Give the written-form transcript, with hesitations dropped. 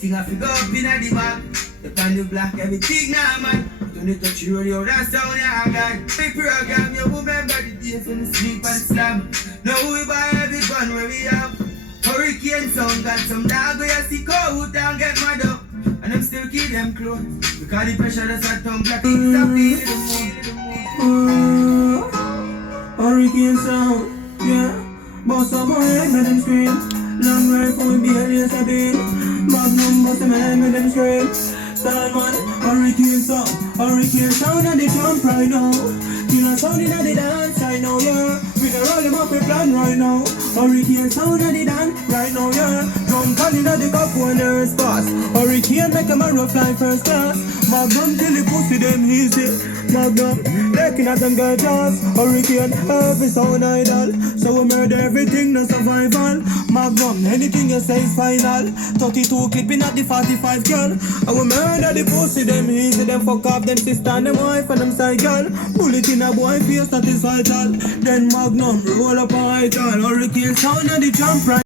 thing I figure up in the back. The pan the black, everything now, man. Don't need touch your radio, that's how you got. Big program, you remember the days when you sleep and slam. Now we buy every gun where we have. Hurricane sound got some dog where you see cold and get mad up. And them still keep them close. Because the pressure that's at tongue black, it's a beat the moon. Hurricane sound, yeah. Boss up my head, make them scream. Long rifle with the alias a beam. Magnum bust them head, make them scream. Style man, hurricane sound and they jump right now. Killer sound in the dance right now, yeah. We can roll them up a plan right now. Hurricane sound and the dance right now, yeah. Drum calling at the cup when there is fast. Hurricane make them a fly first class. Magnum till the pussy them easy. Magnum, looking at them girl jazz. Hurricane, every sound idol. So we murder everything, no survival. Magnum, anything you say is final. 32 clipping at the 45 girl. I will murder the pussy them easy. Them fuck off them sister and them wife and them side girl. Bullet in a boy face that is vital. Then Magnum roll up a idol. Hurricane sound and the jump right.